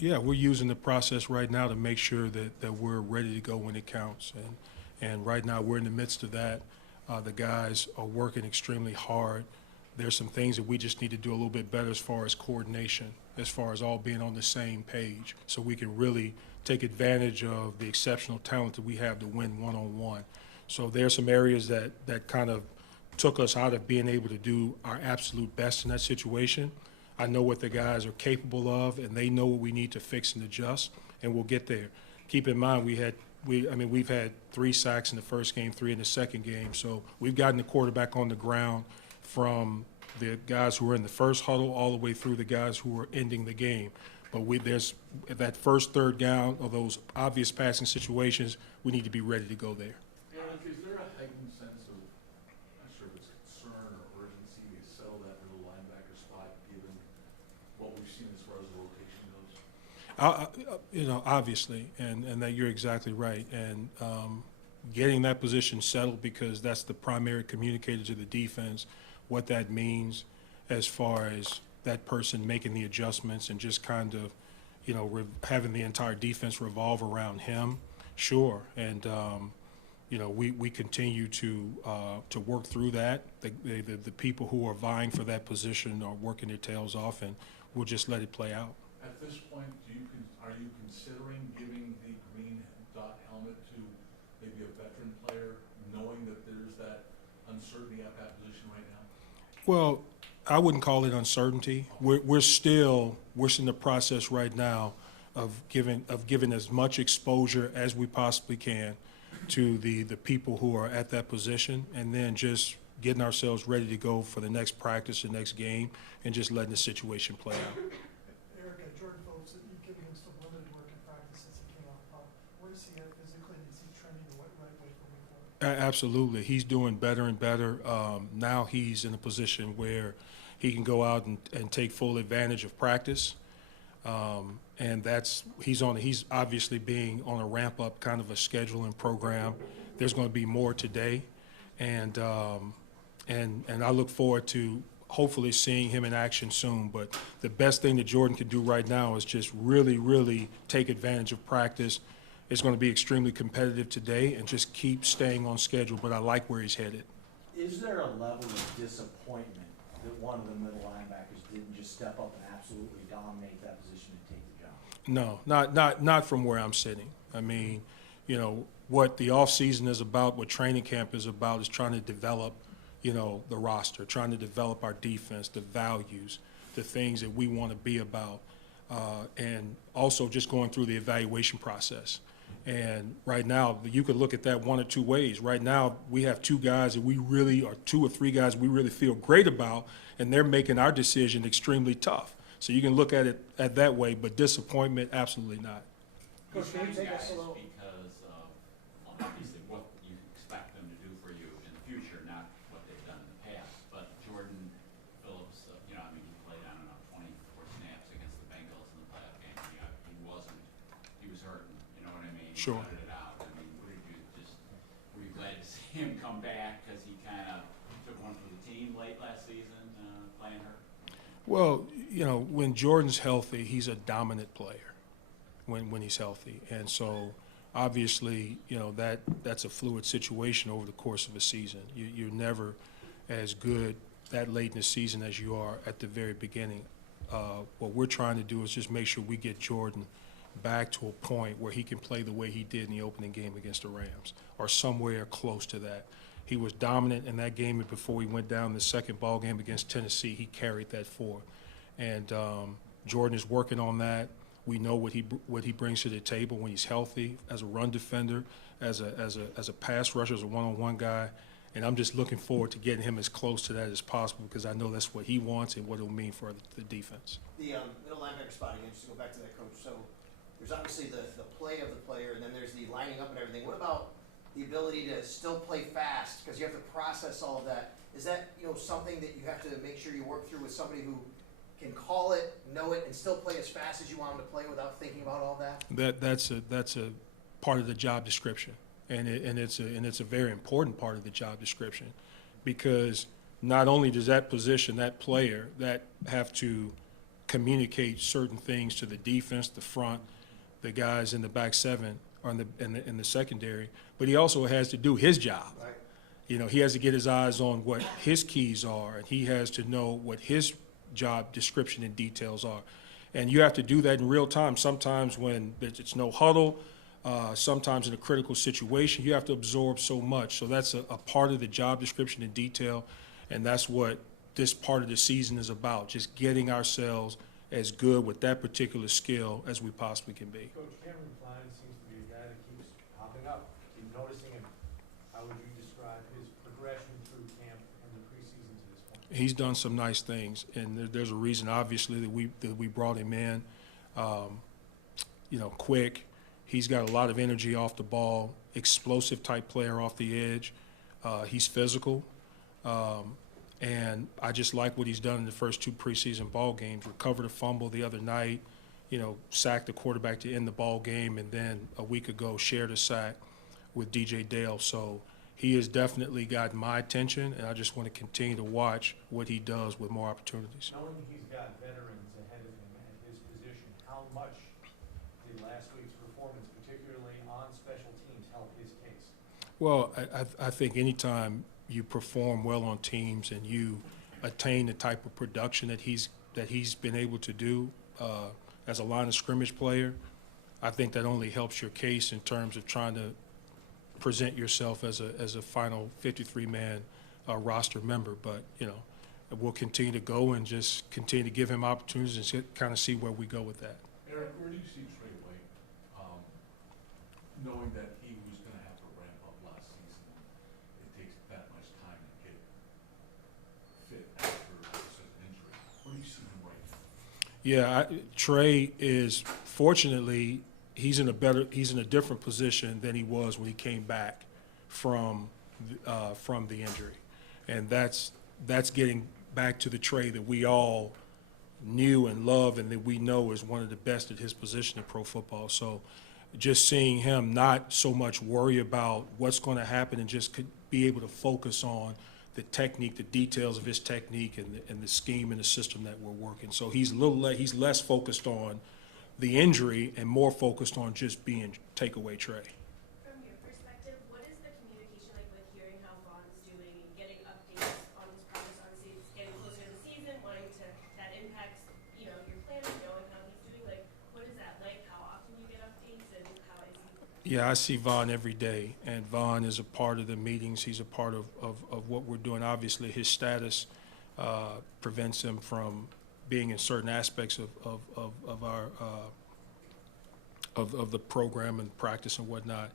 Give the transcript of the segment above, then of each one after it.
Yeah, we're using the process right now to make sure that we're ready to go when it counts. And right now, we're in the midst of that. The guys are working extremely hard. There's some things that we just need to do a little bit better as far as coordination, as far as all being on the same page, so we can really take advantage of the exceptional talent that we have to win one-on-one. So there's some areas that kind of took us out of being able to do our absolute best in that situation. I know what the guys are capable of, and they know what we need to fix and adjust, and we'll get there. Keep in mind, we've had 3 sacks in the first game, 3 in the second game, so we've gotten the quarterback on the ground from the guys who were in the first huddle all the way through the guys who were ending the game. But there's that first, third down of those obvious passing situations, we need to be ready to go there. Eric, is there a heightened sense of, I'm not sure if it's concern or urgency to settle that middle linebacker spot, given what we've seen as far as the rotation goes? Obviously, and that you're exactly right. And getting that position settled, because that's the primary communicator to the defense, what that means as far as that person making the adjustments and just kind of, having the entire defense revolve around him. Sure. And, we continue to work through that. The people who are vying for that position are working their tails off, and we'll just let it play out. At this point, are you considering giving the green dot helmet to maybe a veteran player, knowing that there's that uncertainty at that position right now? Well, I wouldn't call it uncertainty. We're in the process right now of giving as much exposure as we possibly can to the people who are at that position, and then just getting ourselves ready to go for the next practice, the next game, and just letting the situation play out. Eric, Jordan Phillips, you've given him some limited work in practice since he came off the pump. Where is he at physically? Is he trending the right way for week 1? Absolutely. He's doing better and better. Now he's in a position where he can go out and take full advantage of practice. And he's obviously being on a ramp up kind of a scheduling program. There's going to be more today. And I look forward to hopefully seeing him in action soon. But the best thing that Jordan can do right now is just really, really take advantage of practice. It's going to be extremely competitive today, and just keep staying on schedule. But I like where he's headed. Is there a level of disappointment that one of the middle linebackers didn't just step up and absolutely dominate that position and take the job? No, not from where I'm sitting. I mean, what the offseason is about, what training camp is about, is trying to develop, the roster, trying to develop our defense, the values, the things that we want to be about, and also just going through the evaluation process. And right now, you could look at that one or two ways. Right now, we have 2 guys that or 2 or 3 guys we really feel great about, and they're making our decision extremely tough. So you can look at it that way, but disappointment, absolutely not. Coach, can you take us a little? Because of obviously what you expect them to do for you in the future, not what they've done in the past. But Jordan Phillips, he played, 24 snaps against the Bengals in the playoff game. He was hurting, you know what I mean? Sure. He gutted it out. Were you glad to see him come back because he kind of took one for the team late last season, playing hurt? Well, when Jordan's healthy, he's a dominant player when he's healthy. And so obviously, that's a fluid situation over the course of a season. You're never as good that late in the season as you are at the very beginning. What we're trying to do is just make sure we get Jordan back to a point where he can play the way he did in the opening game against the Rams, or somewhere close to that. He was dominant in that game, and before he went down the second ball game against Tennessee, he carried that forward. And Jordan is working on that. We know what he brings to the table when he's healthy, as a run defender, as a pass rusher, as a one-on-one guy. And I'm just looking forward to getting him as close to that as possible, because I know that's what he wants and what it'll mean for the defense. The middle linebacker spot again, just to go back to that, Coach. So there's obviously the play of the player, and then there's the lining up and everything. What about the ability to still play fast, because you have to process all of that? Is that something that you have to make sure you work through with somebody who can call it, know it, and still play as fast as you want them to play without thinking about all that? That's a part of the job description, and it's a very important part of the job description, because not only does that position, that player, that have to communicate certain things to the defense, the front, the guys in the back seven, or in the secondary, but he also has to do his job. Right. You know, he has to get his eyes on what his keys are, and he has to know what his job description and details are. And you have to do that in real time. Sometimes when it's no huddle, sometimes in a critical situation, you have to absorb so much. So that's a part of the job description and detail, and that's what this part of the season is about, just getting ourselves as good with that particular skill as we possibly can be. Coach Cameron Klein seems to be a guy that keeps popping up. Keep noticing him. How would you describe his progression through camp and the preseason to this point? He's done some nice things, and there's a reason, obviously, that we brought him in. You know, quick. He's got a lot of energy off the ball, explosive type player off the edge. He's physical. And I just like what he's done in the first 2 preseason ball games. Recovered a fumble the other night, you know, sacked the quarterback to end the ball game, and then a week ago shared a sack with DJ Dale. So he has definitely gotten my attention, and I just want to continue to watch what he does with more opportunities. Knowing he's got veterans ahead of him at his position, how much did last week's performance, particularly on special teams, help his case? Well, I think anytime you perform well on teams and you attain the type of production that he's been able to do as a line of scrimmage player, I think that only helps your case in terms of trying to present yourself as a final 53-man roster member. But, you know, we'll continue to go and just continue to give him opportunities and kind of see where we go with that. Eric, where do you see Trey White, knowing that he was going to have to ramp up last season? It takes that much time to get fit after an injury. Where do you see him right now? Yeah, Trey is, fortunately, he's in a different position than he was when he came back from the injury, and that's getting back to the Trey that we all knew and love and that we know is one of the best at his position in pro football. So just seeing him not so much worry about what's going to happen and just could be able to focus on the technique, the details of his technique and the scheme and the system that we're working. So he's he's less focused on the injury and more focused on just being takeaway Trey. From your perspective, what is the communication like with hearing how Vaughn's doing and getting updates on his progress? Obviously, it's getting closer to the season, wanting that impacts, you know, your planning, knowing how he's doing. Like, what is that like? How often you get updates and how is he? Yeah, I see Vaughn every day, and Vaughn is a part of the meetings. He's a part of what we're doing. Obviously, his status prevents him from being in certain aspects of our of the program and practice and whatnot.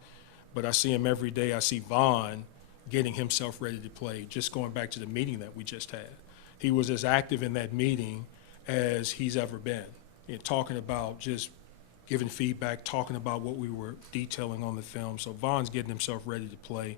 But I see him every day. I see Vaughn getting himself ready to play. Just going back to the meeting that we just had, he was as active in that meeting as he's ever been. You know, talking about just giving feedback, talking about what we were detailing on the film. So Vaughn's getting himself ready to play,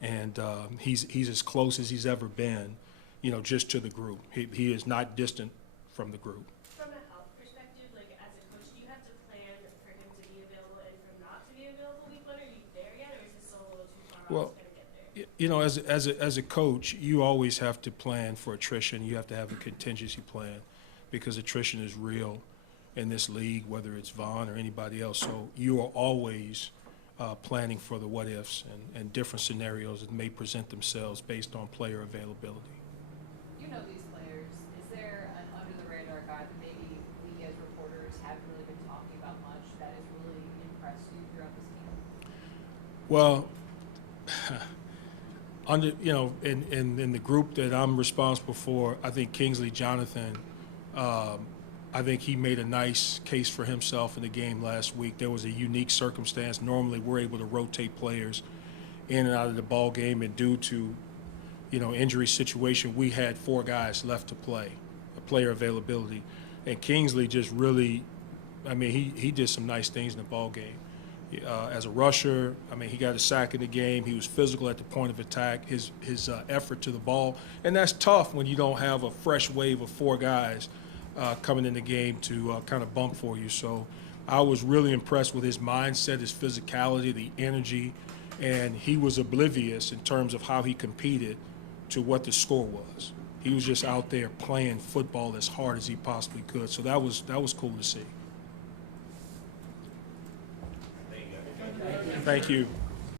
and he's as close as he's ever been, you know, just to the group. He is not distant from the group. From a health perspective, like as a coach, do you have to plan for him to be available and for him not to be available week 1? Are you there yet, or is this still a little too far Well, off to get there? you know, as a coach, you always have to plan for attrition. You have to have a contingency plan because attrition is real in this league, whether it's Vaughn or anybody else. So you are always planning for the what ifs and different scenarios that may present themselves based on player availability. You know these players. Is there an under-the-radar guy that maybe we as reporters haven't really been talking about much that has really impressed you throughout this team? Well, in the group that I'm responsible for, I think Kingsley Jonathan, I think he made a nice case for himself in the game last week. There was a unique circumstance. Normally we're able to rotate players in and out of the ball game, and due to, you know, injury situation, we had 4 guys left to play, player availability. And Kingsley just really, I mean, he did some nice things in the ball game. As a rusher, I mean, he got a sack in the game. He was physical at the point of attack. His effort to the ball, and that's tough when you don't have a fresh wave of 4 guys coming in the game to kind of bump for you. So I was really impressed with his mindset, his physicality, the energy, and he was oblivious in terms of how he competed to what the score was. he was just out there playing football as hard as he possibly could. So that was cool to see. Thank you.